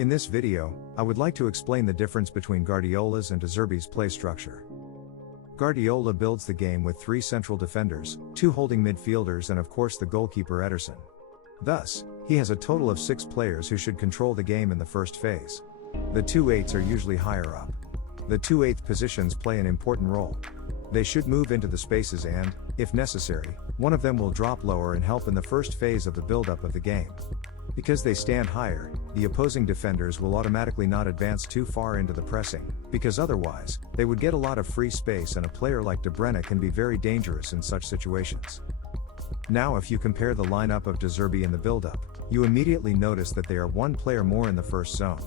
In this video, I would like to explain the difference between Guardiola's and Zerbi's play structure. Guardiola builds the game with 3 central defenders, 2 holding midfielders and of course the goalkeeper Ederson. Thus, he has a total of 6 players who should control the game in the first phase. The 2/8s are usually higher up. The 2/8 positions play an important role. They should move into the spaces and, if necessary, one of them will drop lower and help in the first phase of the build-up of the game. Because they stand higher, the opposing defenders will automatically not advance too far into the pressing, because otherwise, they would get a lot of free space and a player like De Bruyne can be very dangerous in such situations. Now if you compare the lineup of Zerbi in the build-up, you immediately notice that they are 1 player more in the first zone.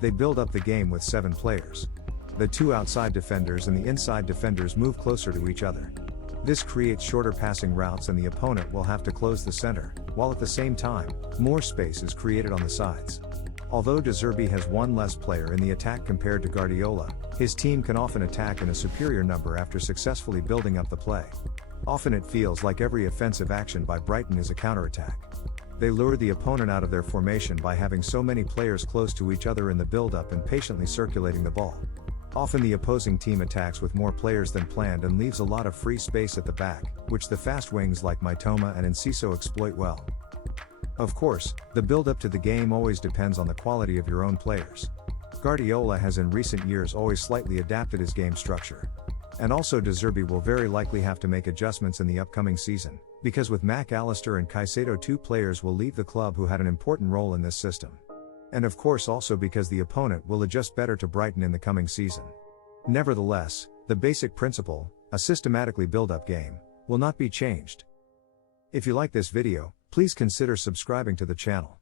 They build up the game with 7 players. The 2 outside defenders and the inside defenders move closer to each other. This creates shorter passing routes and the opponent will have to close the center, while at the same time, more space is created on the sides. Although Zerbi has 1 less player in the attack compared to Guardiola, his team can often attack in a superior number after successfully building up the play. Often it feels like every offensive action by Brighton is a counterattack. They lure the opponent out of their formation by having so many players close to each other in the build-up and patiently circulating the ball. Often the opposing team attacks with more players than planned and leaves a lot of free space at the back, which the fast wings like Mitoma and Enciso exploit well. Of course, the build-up to the game always depends on the quality of your own players. Guardiola has in recent years always slightly adapted his game structure. And also Zerbi will very likely have to make adjustments in the upcoming season, because with Mac Allister and Caicedo 2 players will leave the club who had an important role in this system. And of course also because the opponent will adjust better to Brighton in the coming season. Nevertheless, the basic principle, a systematically build-up game, will not be changed. If you like this video, please consider subscribing to the channel.